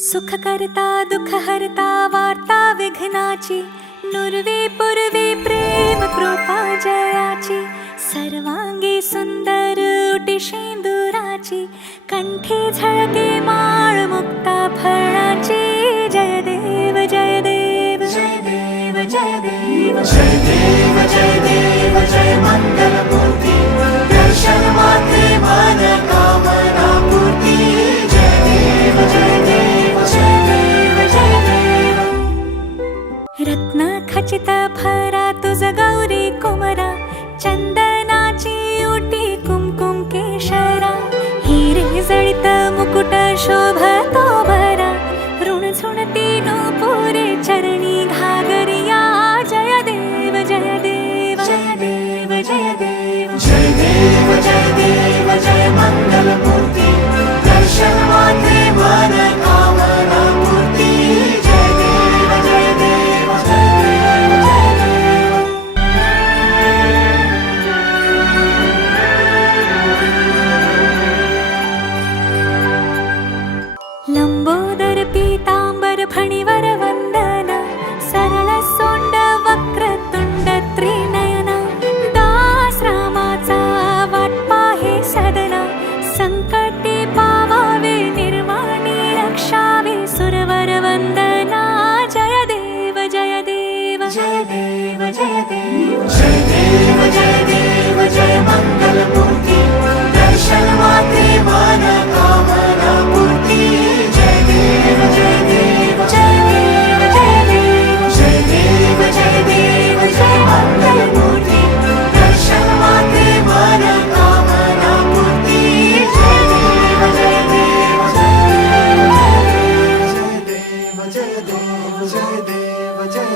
सुख करता दुःख हरता वार्ता विघ्नाची, नुरवी पूर्वी प्रेम कृपा जयाची, सर्वांगी सुंदर उटी शेंदुराची, कंठी झळके माळ मुक्ता फळाची. जय देव जय देव जय देव जय देव जय देव जय देव जय मंगल मूर्ती, दर्शन मात्रे मन कामना पूर्ती. जय देव जय देव जय देव जय देव. रत्न खचित फरा तुझ गौरी कुमरा, चंदनाची उटी कुमकुम केशरा, हिरे जळित मुकुट शोभतो भरा, ऋण झुणती नूपुरे चरणी घागरिया. जय देव जय देव जय देव जय देव जय देव जय देव जय मंगल मूर्ती, दर्शन मात्रे मन कामना पूर्ती. जय देव जय देव जय देव जय देव. लंबोदर पीतांबर फणीवर वंदना, सरळ सोंड वक्रतुंड त्रिनयना, दास रामाचा वाटपा हे सदना, संकटे पावावे निर्वाणी रक्षावे सुरवर वंदना. जय देव जय देव जय देव जय देव जय देव जय देव जय मंगल मूर्ती, दर्शन मात्रे मन कामना पूर्ती. जय देव जय देव जय देव जय देव जय देव जय देव जय मंगल मूर्ती, दर्शन मात्रे मन कामना पूर्ती. जय देव जय देव जय देव जय देव जय देव जय देव.